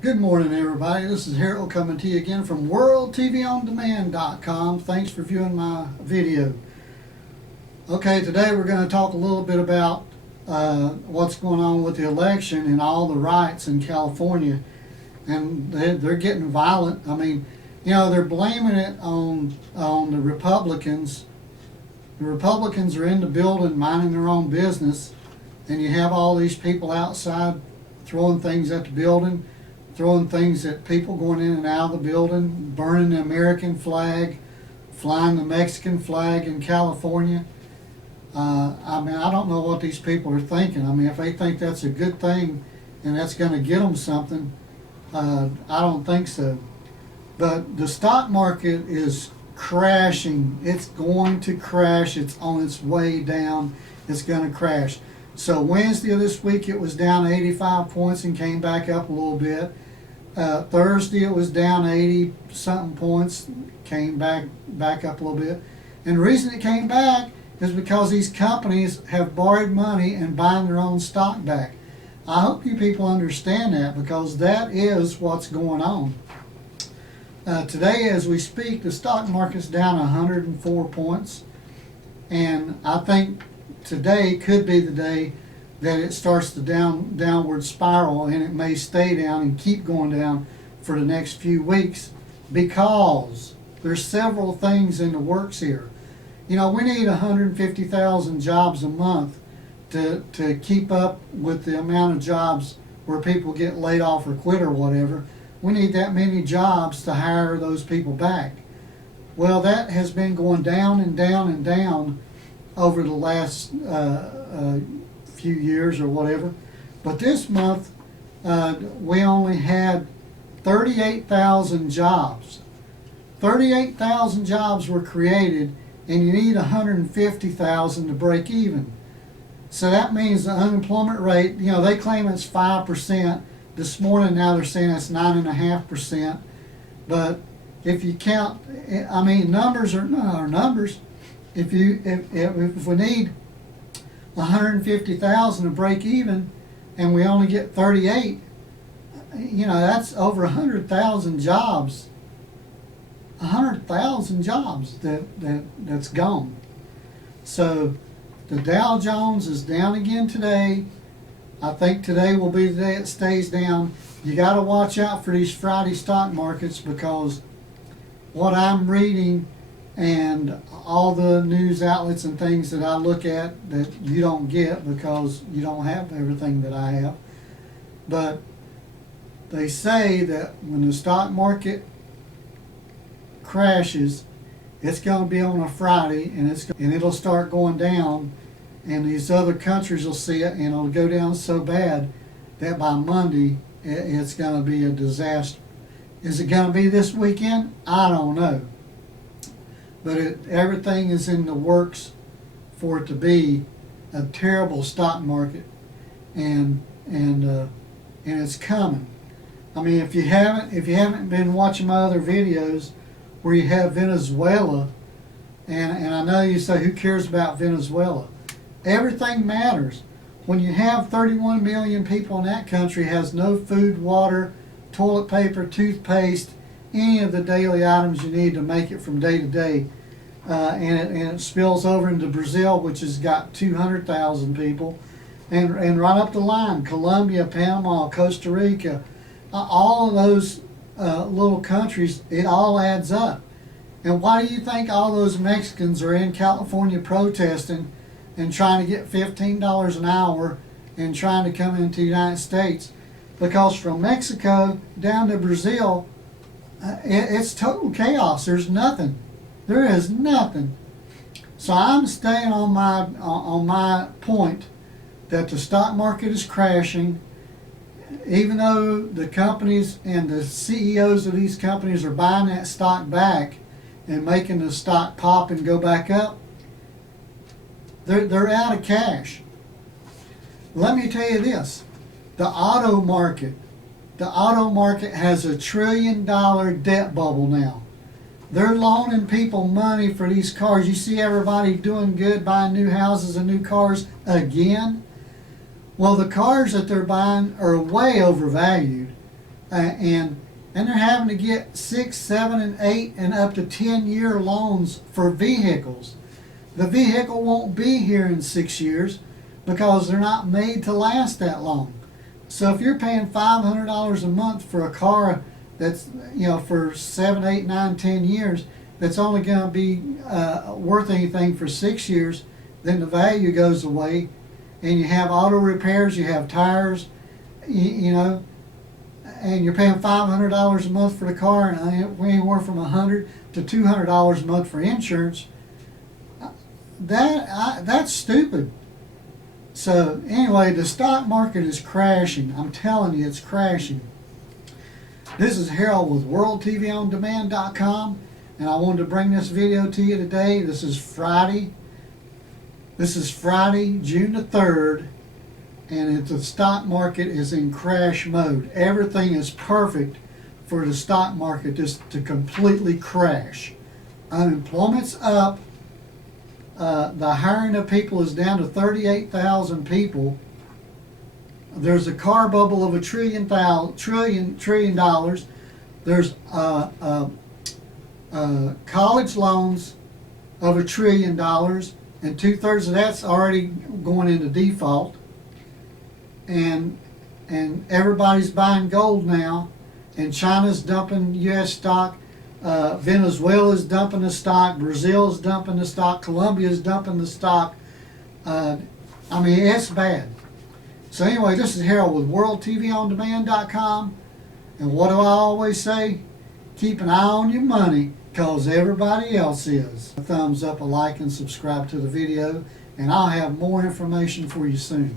Good morning, everybody. This is Harold coming to you again from WorldTVOnDemand.com. Thanks for viewing my video. Okay, today we're going to talk a little bit about what's going on with the election and all the riots in California. And they're getting violent. I mean, you know, they're blaming it on the Republicans. The Republicans are in the building minding their own business, and you have all these people outside throwing things at the building, throwing things at people going in and out of the building, burning the American flag, flying the Mexican flag in California. I mean, I don't know what these people are thinking. I mean, if they think that's a good thing and that's going to get them something, I don't think so. But the stock market is crashing. It's going to crash. It's on its way down. It's going to crash. So Wednesday of this week it was down 85 points and came back up a little bit. Thursday it was down 80 something points, came back up a little bit. And the reason it came back is because these companies have borrowed money and buying their own stock back. I hope you people understand that, because that is what's going on. Today as we speak, the stock market's down 104 points, and I think today could be the day that it starts the downward spiral, and it may stay down and keep going down for the next few weeks, because there's several things in the works here. You know, we need 150,000 jobs a month to keep up with the amount of jobs where people get laid off or quit or whatever. We need that many jobs to hire those people back. Well, that has been going down and down and down over the last few years or whatever. But this month we only had 38,000 jobs. 38,000 jobs were created, and you need 150,000 to break even. So that means the unemployment rate, you know, they claim it's 5%. This morning now they're saying it's 9.5%. But if you count, I mean, numbers are numbers. If we need 150,000 to break even, and we only get 38, you know, that's over 100,000 jobs. 100,000 jobs that's gone. So the Dow Jones is down again today. I think today will be the day it stays down. You got to watch out for these Friday stock markets, because what I'm reading and all the news outlets and things that I look at that you don't get because you don't have everything that I have. But they say that when the stock market crashes, it's going to be on a Friday, and it'll start going down, and these other countries will see it, and it'll go down so bad that by Monday it's going to be a disaster. Is it going to be this weekend? I don't know. But everything is in the works for it to be a terrible stock market, and it's coming. I mean, if you haven't been watching my other videos where you have Venezuela, and I know you say, who cares about Venezuela? Everything matters. When you have 31 million people in that country has no food, water, toilet paper, toothpaste, any of the daily items you need to make it from day to day, and it spills over into Brazil, which has got 200,000 people, and right up the line, Colombia, Panama, Costa Rica, all of those little countries, it all adds up. And why do you think all those Mexicans are in California protesting and trying to get $15 an hour and trying to come into the United States? Because from Mexico down to Brazil, it's total chaos. There's nothing. There is nothing. So I'm staying on my point that the stock market is crashing. Even though the companies and the CEOs of these companies are buying that stock back and making the stock pop and go back up, they're out of cash. Let me tell you this. The auto market has $1 trillion debt bubble now. They're loaning people money for these cars. You see everybody doing good, buying new houses and new cars again. Well, the cars that they're buying are way overvalued. and they're having to get 6, 7, and 8, and up to 10-year loans for vehicles. The vehicle won't be here in 6 years because they're not made to last that long. So if you're paying $500 a month for a car that's, for 7, 8, 9, 10 years, that's only going to be worth anything for 6 years, then the value goes away. And you have auto repairs, you have tires, and you're paying $500 a month for the car, and anywhere from $100 to $200 a month for insurance. That's stupid. So anyway, the stock market is crashing. I'm telling you, it's crashing. This is Harold with WorldTVOnDemand.com, and I wanted to bring this video to you today. This is Friday, June the 3rd, and the stock market is in crash mode. Everything is perfect for the stock market just to completely crash. Unemployment's up. The hiring of people is down to 38,000 people. There's a car bubble of $1 trillion. There's college loans of $1 trillion, and 2/3 of that's already going into default. And everybody's buying gold now, and China's dumping U.S. stock. Venezuela's dumping the stock. Brazil's dumping the stock. Colombia's dumping the stock. It's bad. So anyway, this is Harold with WorldTVOnDemand.com, and what do I always say? Keep an eye on your money, because everybody else is. A thumbs up, a like, and subscribe to the video, and I'll have more information for you soon.